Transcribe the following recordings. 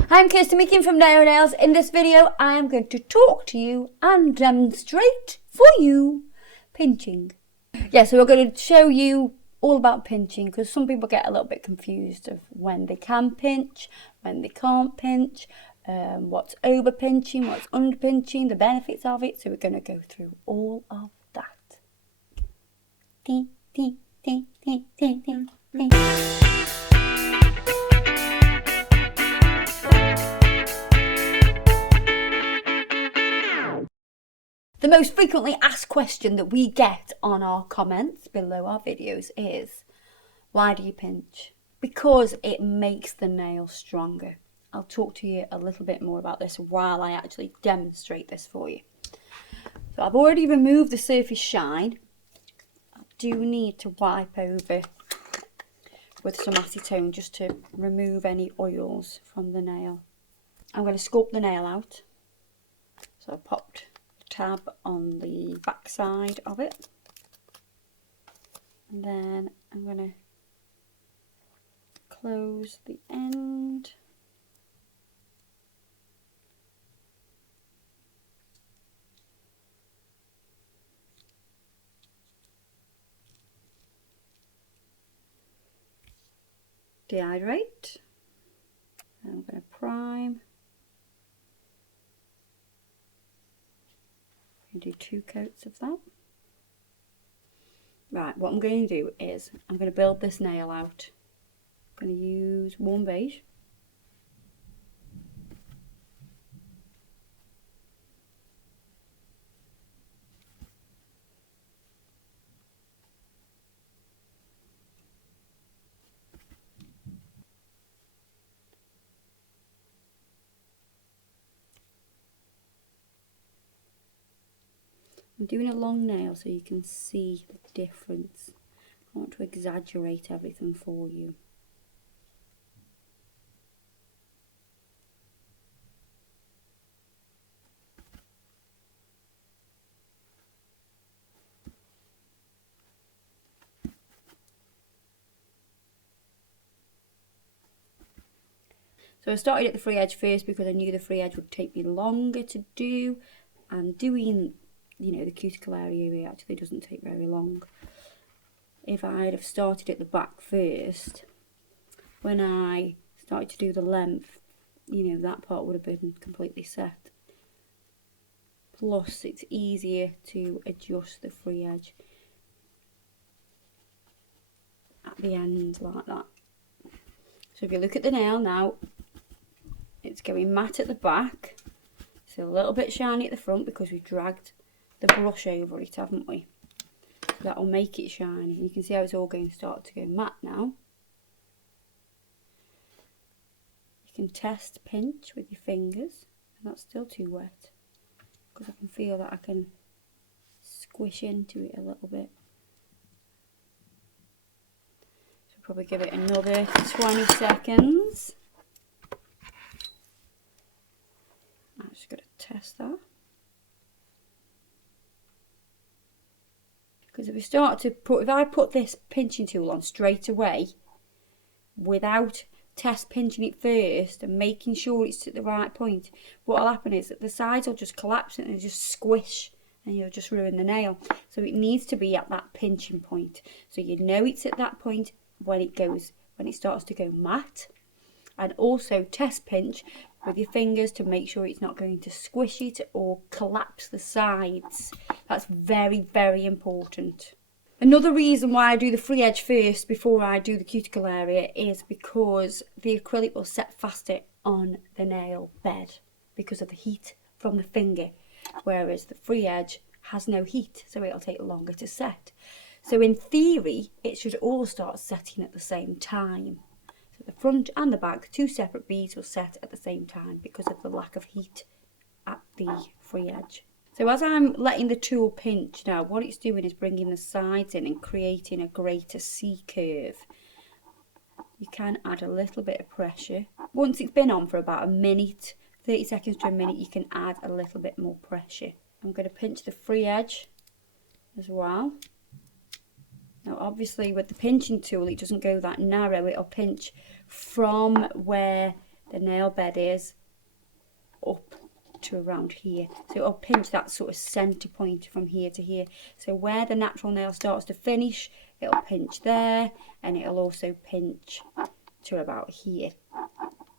Hi, I'm Kirsty making from Naio Nails. In this video, I am going to talk to you and demonstrate for you pinching. Yeah, so we're going to show you all about pinching because some people get a little bit confused of when they can pinch, when they can't pinch, what's over pinching, what's under pinching, the benefits of it. So we're going to go through all of that. Ding, ding, ding, ding, ding, ding, ding. The most frequently asked question that we get on our comments below our videos is, why do you pinch? Because it makes the nail stronger. I'll talk to you a little bit more about this while I actually demonstrate this for you. So I've already removed the surface shine. I do need to wipe over with some acetone just to remove any oils from the nail. I'm going to sculpt the nail out. So I popped tab on the back side of it, and then I'm going to close the end, dehydrate, and I'm going to prime. Do 2 coats of that. Right, what I'm going to do is I'm going to build this nail out. I'm going to use warm beige. I'm doing a long nail so you can see the difference. I want to exaggerate everything for you. So I started at the free edge first because I knew the free edge would take me longer to do, and doing, you know, the cuticle area actually doesn't take very long. If I'd have started at the back first, when I started to do the length, you know, that part would have been completely set. Plus it's easier to adjust the free edge at the end like that. So if you look at the nail now, it's going matte at the back. It's a little bit shiny at the front because we've dragged the brush over it, haven't we? So that'll make it shiny. You can see how it's all going to start to go matte now. You can test pinch with your fingers, and that's still too wet because I can feel that I can squish into it a little bit. So probably give it another 20 seconds. I'm just going to test that. Because if we start to if I put this pinching tool on straight away without test pinching it first and making sure it's at the right point, what will happen is that the sides will just collapse and just squish and you'll just ruin the nail. So it needs to be at that pinching point. So you know it's at that point when it starts to go matte. And also test pinch with your fingers to make sure it's not going to squish it or collapse the sides. That's very, very important. Another reason why I do the free edge first before I do the cuticle area is because the acrylic will set faster on the nail bed because of the heat from the finger, whereas the free edge has no heat, so it'll take longer to set. So in theory, it should all start setting at the same time. So the front and the back, 2 separate beads will set at the same time because of the lack of heat at the free edge. So as I'm letting the tool pinch now, what it's doing is bringing the sides in and creating a greater C curve. You can add a little bit of pressure. Once it's been on for about a minute, 30 seconds to a minute, you can add a little bit more pressure. I'm going to pinch the free edge as well. Now obviously with the pinching tool it doesn't go that narrow, it'll pinch from where the nail bed is up to around here. So it'll pinch that sort of centre point from here to here. So where the natural nail starts to finish, it'll pinch there, and it'll also pinch to about here.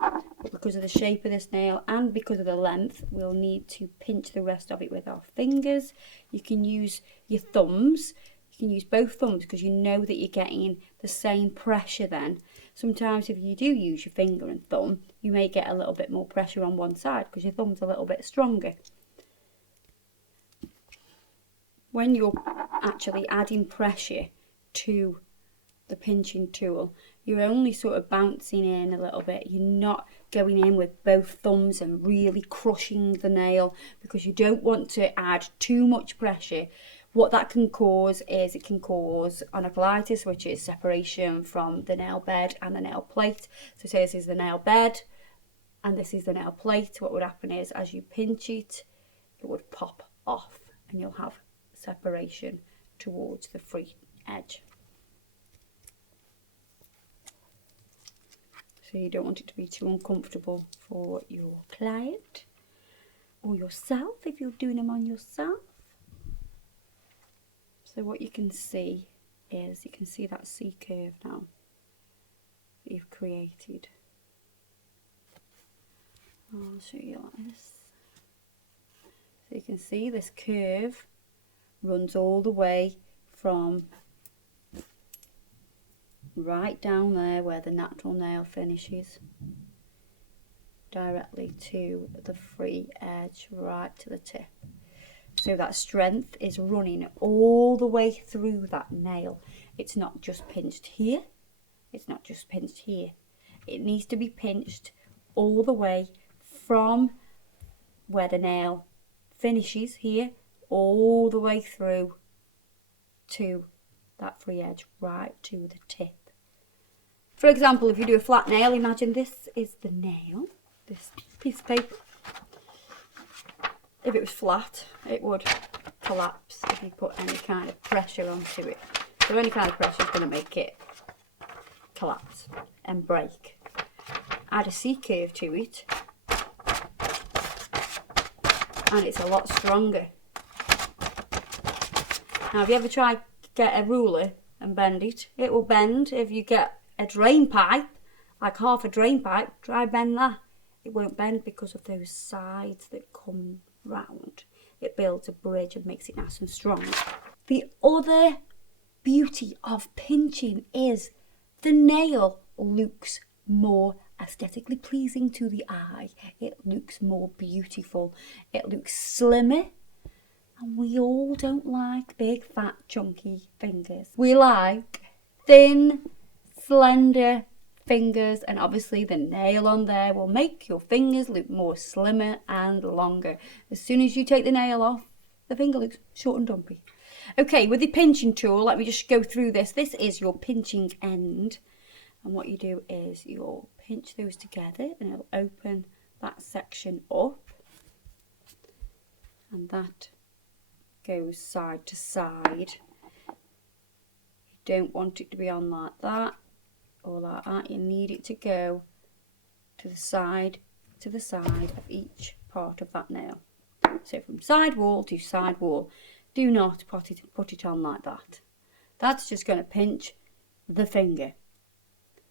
But because of the shape of this nail and because of the length, we'll need to pinch the rest of it with our fingers. You can use your thumbs. You can use both thumbs because you know that you're getting the same pressure then. Sometimes if you do use your finger and thumb, you may get a little bit more pressure on one side because your thumb's a little bit stronger. When you're actually adding pressure to the pinching tool, you're only sort of bouncing in a little bit. You're not going in with both thumbs and really crushing the nail because you don't want to add too much pressure. What that can cause is it can cause onycholitis, which is separation from the nail bed and the nail plate. So say this is the nail bed and this is the nail plate. What would happen is as you pinch it, it would pop off and you'll have separation towards the free edge. So you don't want it to be too uncomfortable for your client or yourself if you're doing them on yourself. So what you can see is, you can see that C curve now that you've created. I'll show you like this. So you can see this curve runs all the way from right down there where the natural nail finishes, directly to the free edge, right to the tip. So that strength is running all the way through that nail. It's not just pinched here, it's not just pinched here. It needs to be pinched all the way from where the nail finishes here, all the way through to that free edge, right to the tip. For example, if you do a flat nail, imagine this is the nail, this piece of paper. If it was flat, it would collapse if you put any kind of pressure onto it. So any kind of pressure is going to make it collapse and break. Add a C curve to it and it's a lot stronger. Now if you ever try to get a ruler and bend it, it will bend. If you get a drain pipe, like half a drain pipe, try bend that. It won't bend because of those sides that come round. It builds a bridge and makes it nice and strong. The other beauty of pinching is the nail looks more aesthetically pleasing to the eye. It looks more beautiful. It looks slimmer. And we all don't like big, fat, chunky fingers. We like thin, slender fingers, and obviously the nail on there will make your fingers look more slimmer and longer. As soon as you take the nail off, the finger looks short and dumpy. Okay, with the pinching tool, let me just go through this. This is your pinching end, and what you do is you'll pinch those together and it'll open that section up, and that goes side to side. You don't want it to be on like that or like that. You need it to go to the side of each part of that nail. So from side wall to side wall. Do not put it on like that. That's just going to pinch the finger.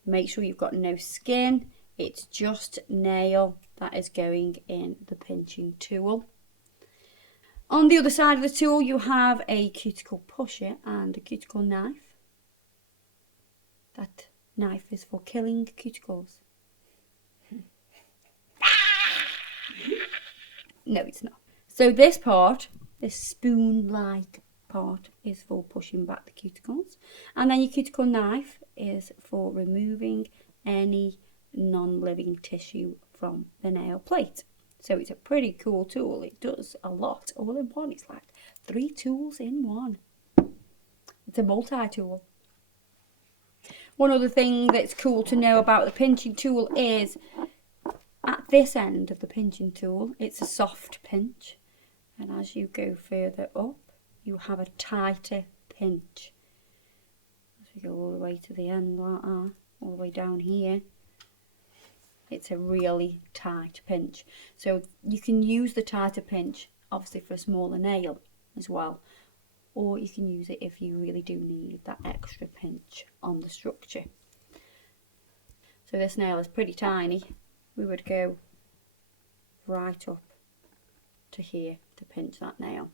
Make sure you've got no skin. It's just nail that is going in the pinching tool. On the other side of the tool you have a cuticle pusher and a cuticle knife. That knife is for killing cuticles. No, it's not. So this part, this spoon-like part, is for pushing back the cuticles. And then your cuticle knife is for removing any non-living tissue from the nail plate. So it's a pretty cool tool. It does a lot all in one. It's like 3 tools in one. It's a multi-tool. One other thing that's cool to know about the pinching tool is at this end of the pinching tool, it's a soft pinch. And as you go further up, you have a tighter pinch. As we go all the way to the end like that, all the way down here, it's a really tight pinch. So you can use the tighter pinch obviously for a smaller nail as well, or you can use it if you really do need that extra pinch on the structure. So this nail is pretty tiny. We would go right up to here to pinch that nail.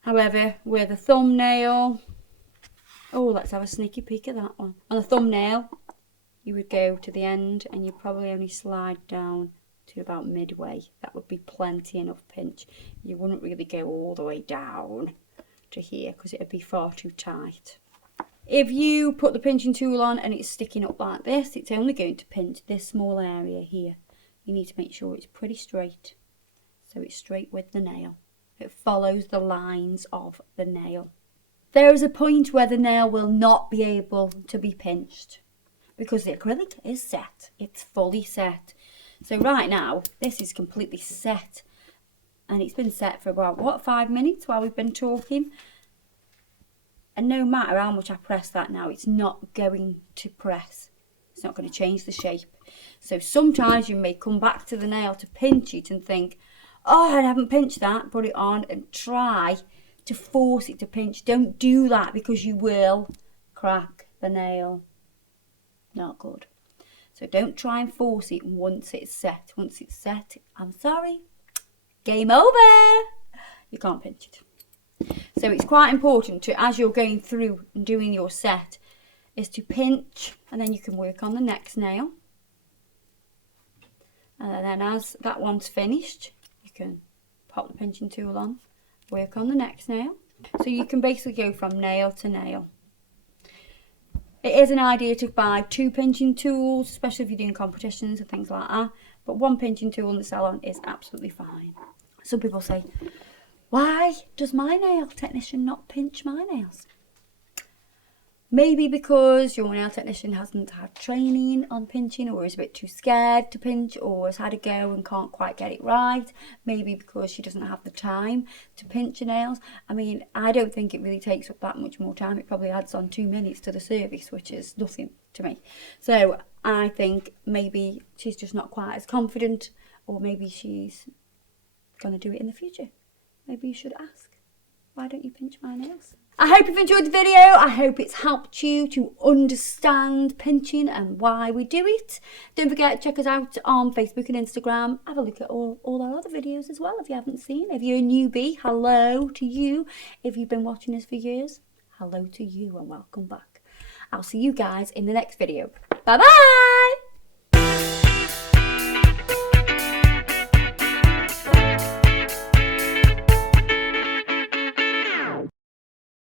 However, with a thumbnail, oh, let's have a sneaky peek at that one. On a thumbnail, you would go to the end and you probably only slide down to about midway. That would be plenty enough pinch. You wouldn't really go all the way down to here because it would be far too tight. If you put the pinching tool on and it's sticking up like this, it's only going to pinch this small area here. You need to make sure it's pretty straight, so it's straight with the nail. It follows the lines of the nail. There is a point where the nail will not be able to be pinched because the acrylic is set. It's fully set. So right now, this is completely set, and it's been set for about, what, 5 minutes while we've been talking. And no matter how much I press that now, it's not going to press. It's not going to change the shape. So sometimes you may come back to the nail to pinch it and think, oh, I haven't pinched that. Put it on and try to force it to pinch. Don't do that because you will crack the nail. Not good. So don't try and force it once it's set. Once it's set, I'm sorry, game over. You can't pinch it. So it's quite important to, as you're going through and doing your set, is to pinch, and then you can work on the next nail. And then as that one's finished, you can pop the pinching tool on, work on the next nail. So you can basically go from nail to nail. It is an idea to buy 2 pinching tools, especially if you're doing competitions and things like that. But 1 pinching tool in the salon is absolutely fine. Some people say, why does my nail technician not pinch my nails? Maybe because your nail technician hasn't had training on pinching, or is a bit too scared to pinch, or has had a go and can't quite get it right. Maybe because she doesn't have the time to pinch your nails. I mean, I don't think it really takes up that much more time. It probably adds on 2 minutes to the service, which is nothing to me. So I think maybe she's just not quite as confident, or maybe she's going to do it in the future. Maybe you should ask, why don't you pinch my nails? I hope you've enjoyed the video. I hope it's helped you to understand pinching and why we do it. Don't forget to check us out on Facebook and Instagram. Have a look at all our other videos as well if you haven't seen. If you're a newbie, hello to you. If you've been watching us for years, hello to you and welcome back. I'll see you guys in the next video. Bye bye!